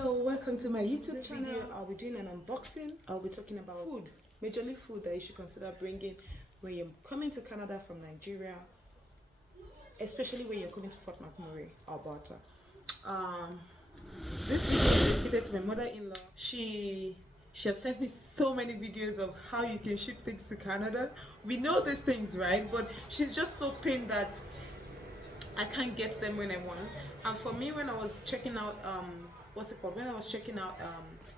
Hello, welcome to my YouTube channel. Video, I'll be doing an unboxing. I'll be talking about food, majorly food that you should consider bringing when you're coming to Canada from Nigeria, especially when you're coming to Fort McMurray, Alberta. This video is dedicated to my mother-in-law. She has sent me so many videos of how you can ship things to Canada. We know these things, right? But she's just so pained that I can't get them when I want. And for me, when I was checking out when I was checking out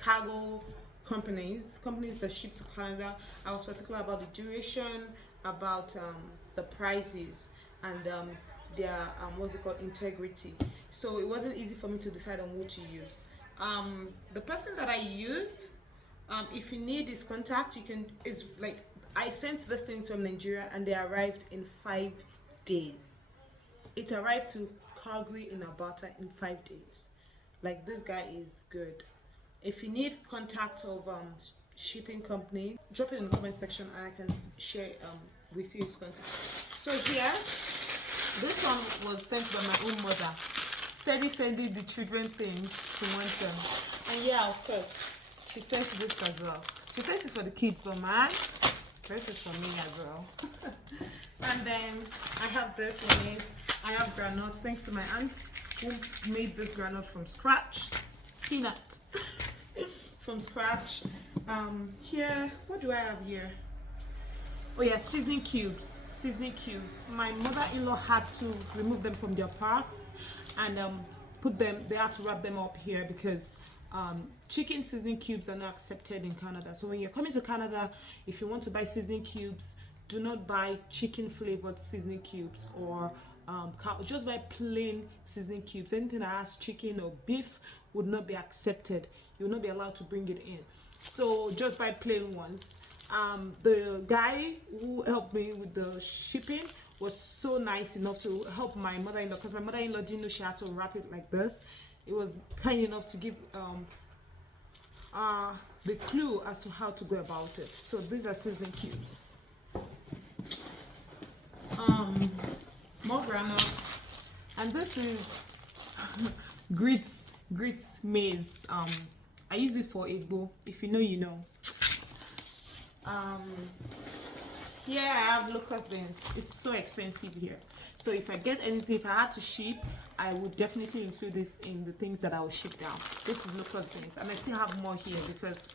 cargo companies that ship to Canada, I was particular about the duration, about the prices, and their integrity. So it wasn't easy for me to decide on what to use. The person that I used, if you need his contact, I sent this thing from Nigeria and they arrived in 5 days. It arrived to Calgary in Alberta in 5 days. Like, this guy is good. If you need contact of shipping company, drop it in the comment section and I can share with you his contact. So here, this one was sent by my own mother. Steady sending the children things to want them. And yeah, of course, she sent this as well. She sent this for the kids, but man, this is for me as well. And then I have this in it. I have granules, thanks to my aunt who made this granule from scratch. Peanuts from scratch. Here, what do I have here? Oh yeah, seasoning cubes. My mother-in-law had to remove them from their parts and they had to wrap them up here because chicken seasoning cubes are not accepted in Canada. So when you're coming to Canada, if you want to buy seasoning cubes, do not buy chicken flavored seasoning cubes or just buy plain seasoning cubes. Anything that has chicken or beef would not be accepted. You will not be allowed to bring it in. So just buy plain ones. The guy who helped me with the shipping was so nice enough to help my mother-in-law, because my mother-in-law didn't know she had to wrap it like this. It was kind enough to give the clue as to how to go about it. So these are seasoning cubes. More granola, and this is grits maize. I use it for Igbo. If you know, you know. Here I have locust beans. It's so expensive here, so if I get anything, if I had to ship, I would definitely include this in the things that I will ship down. This is locust beans, and I still have more here because,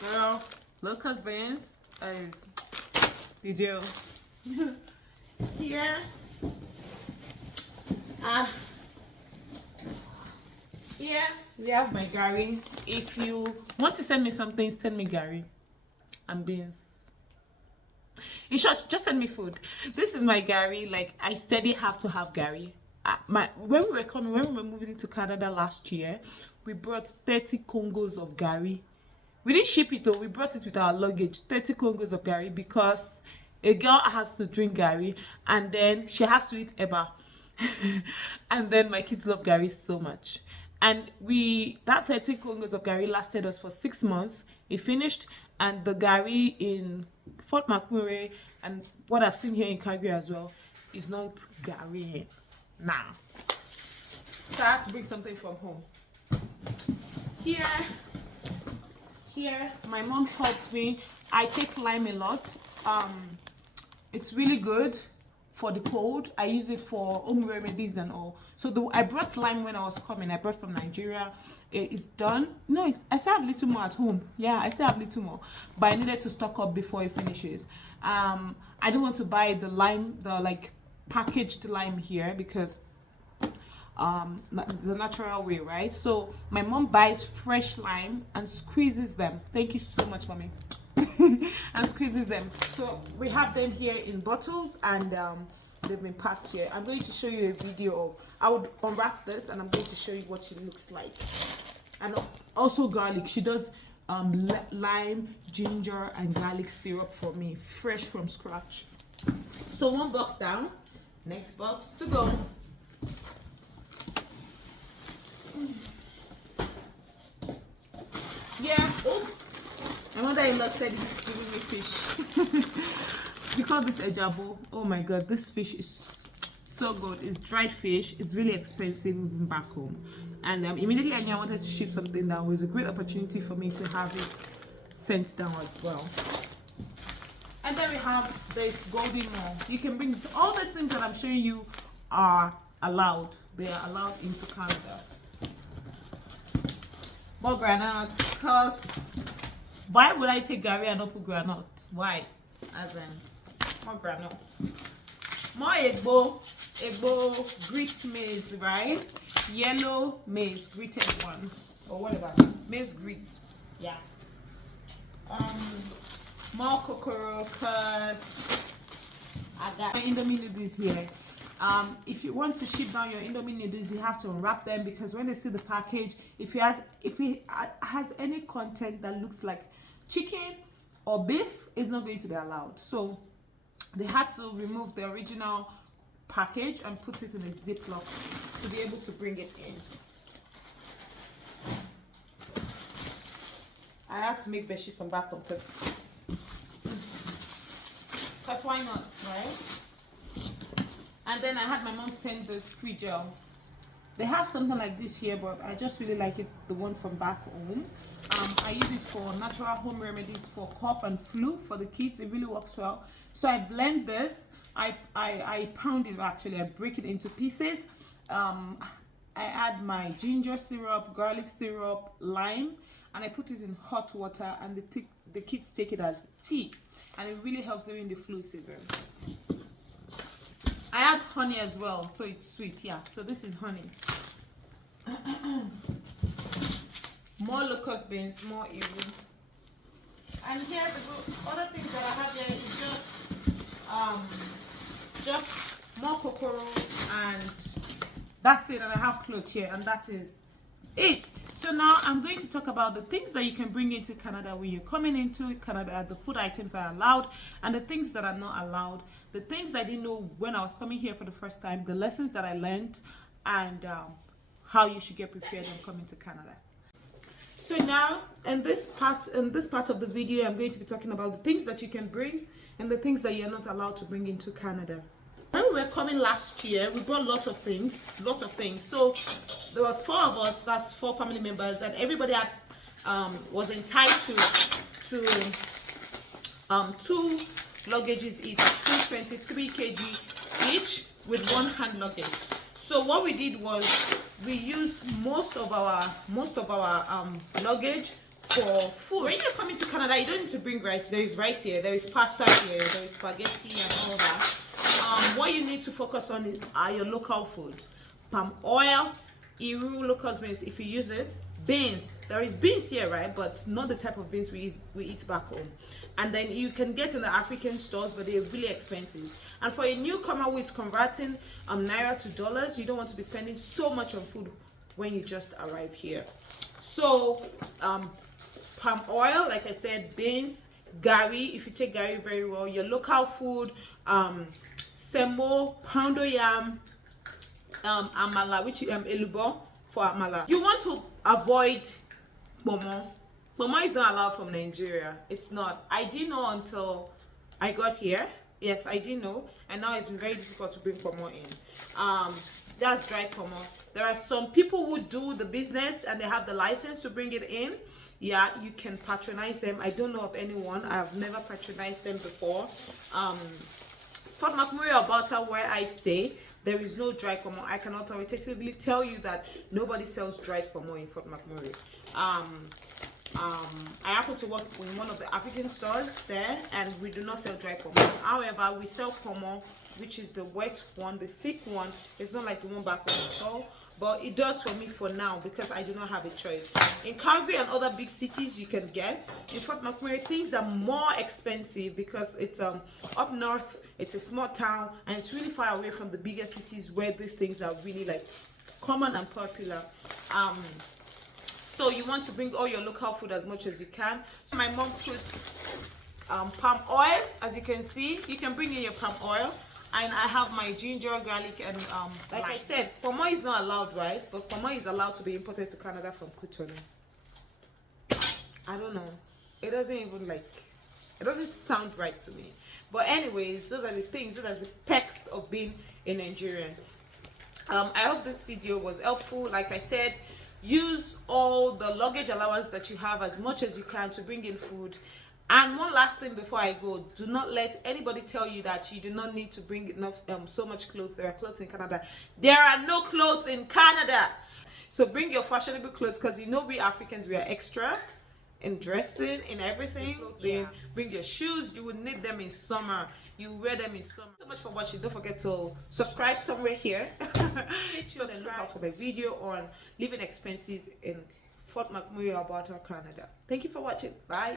girl, locust beans is the deal. Here, yeah, we have my gari. If you want to send me something, send me gari and beans. In short, just send me food. This is my gari. Like, I steady have to have gari. When we were moving into Canada last year, we brought 30 Congos of gari. We didn't ship it though. We brought it with our luggage. 30 Congos of gari because a girl has to drink gari and then she has to eat eba. And then my kids love gari so much. And that 30 Congos of gari lasted us for 6 months. It finished, and the gari in Fort McMurray and what I've seen here in Calgary as well is not gari now. So I had to bring something from home. Here, my mom helped me. I take lime a lot. It's really good for the cold. I use it for home remedies and all. So I brought lime when I was coming. I brought from Nigeria. It's done. No, I still have a little more at home. Yeah, I still have a little more, but I needed to stock up before it finishes. I didn't want to buy the lime, packaged lime here because the natural way, right? So my mom buys fresh lime and squeezes them. Thank you so much, mommy. And squeezes them. So we have them here in bottles and they've been packed here. I'm going to show you a video of, I would unwrap this and I'm going to show you what it looks like. And also garlic. She does lime, ginger and garlic syrup for me, fresh from scratch. So 1 box down, next box to go. Yeah, oops. My mother-in-law said he's giving me fish. We call this ejabo. Oh my god, this fish is so good. It's dried fish. It's really expensive even back home. and immediately I knew I wanted to ship something down. It was a great opportunity for me to have it sent down as well. And then we have this golden more. You can bring all these things that I'm showing you are allowed. They are allowed into Canada. More granite, because why would I take Gary and not put granite? Why? As in, more granite. More Egbo grit maize, right? Yellow maize, gritted one, or whatever. Maize grit, yeah. More kokoro, cause I got my Indomie noodles here. If you want to ship down your Indomie noodles, you have to unwrap them, because when they see the package, if it has any content that looks like chicken or beef, it's not going to be allowed. So they had to remove the original package and put it in a Ziploc to be able to bring it in. I had to make bedsheet from back home because why not, right? And then I had my mom send this free gel. They have something like this here, but I just really like it, the one from back home. I use it for natural home remedies for cough and flu for the kids. It really works well. So I blend this. I pound it, actually. I break it into pieces. I add my ginger syrup, garlic syrup, lime, and I put it in hot water, and the kids take it as tea, and it really helps during the flu season. I add honey as well, so it's sweet. Yeah, so this is honey. More locust beans, more iru. And here the other things that I have here is just more kokoro, and that's it. And I have clothes here, and that is it. So now I'm going to talk about the things that you can bring into Canada when you're coming into Canada, the food items that are allowed and the things that are not allowed, the things I didn't know when I was coming here for the first time, the lessons that I learned, and how you should get prepared when coming to Canada. So now in this part of the video, I'm going to be talking about the things that you can bring and the things that you're not allowed to bring into Canada. When we were coming last year, we brought lots of things. So there was 4 of us, that's 4 family members, and everybody had, was entitled to 2 luggages each, 223 kg each with 1 hand luggage. So what we did was we used most of our luggage for food. When you're coming to Canada, you don't need to bring rice. There is rice here, there is pasta here, there is spaghetti and all that. What you need to focus on are your local foods. Palm oil, iru, locust beans if you use it. Beans, there is beans here, right? But not the type of beans we eat back home. And then you can get in the African stores, but they're really expensive. And for a newcomer who is converting naira to dollars, you don't want to be spending so much on food when you just arrive here. So palm oil, like I said, beans, gari, if you take gari very well, your local food, semo, poundo yam, amala, which elubo for amala. You want to avoid momo. Momo is not allowed from Nigeria. It's not. I didn't know until I got here. Yes, I didn't know, and now it's been very difficult to bring pomo in. That's dry pomo. There are some people who do the business and they have the license to bring it in. Yeah, you can patronize them. I don't know of anyone. I have never patronized them before. Fort McMurray or Balta, where I stay, there is no dry pomo. I can authoritatively tell you that nobody sells dried pomo in Fort McMurray. I happen to work in one of the African stores there, and we do not sell dry pomo. However, we sell pomo, which is the wet one, the thick one. It's not like the one back home at all, but it does for me for now because I do not have a choice. In Calgary and other big cities, you can get. In Fort McMurray, things are more expensive because it's up north. It's a small town, and it's really far away from the bigger cities where these things are really like common and popular. So you want to bring all your local food as much as you can. So my mom puts palm oil, as you can see. You can bring in your palm oil. And I have my ginger, garlic, and like I said, pomo is not allowed, right? But pomo is allowed to be imported to Canada from Cotonou. I don't know. It doesn't even it doesn't sound right to me. But anyways, those are the things, those are the perks of being a Nigerian. I hope this video was helpful. Like I said, use all the luggage allowance that you have as much as you can to bring in food. And one last thing before I go, do not let anybody tell you that you do not need to bring enough so much clothes. There are clothes in Canada. There are no clothes in Canada. So bring your fashionable clothes, because you know we Africans, we are extra in dressing, in everything. Yeah. Bring your shoes. You will need them in summer. You wear them in summer. So much for watching. Don't forget to subscribe somewhere here. Subscribe and look out for my video on living expenses in Fort McMurray, Alberta, Canada. Thank you for watching. Bye.